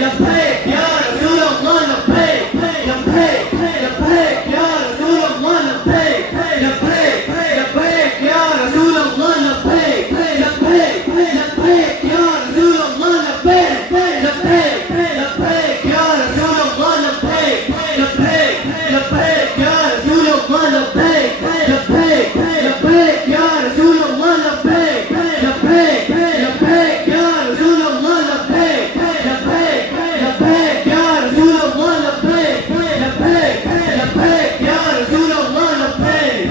لبيك يا رسول الله لبيك لبيك لبيك يا رسول الله لبيك لبيك لبيك يا رسول الله لبيك لبيك لبيك يا رسول الله لبيك لبيك لبيك يا رسول الله لبيك لبيك لبيك يا رسول الله لبيك لبيك لبيك يا رسول الله لبيك لبيك لبيك يا رسول الله لبيك لبيك لبيك يا رسول الله لبيك لبيك لبيك يا رسول الله لبيك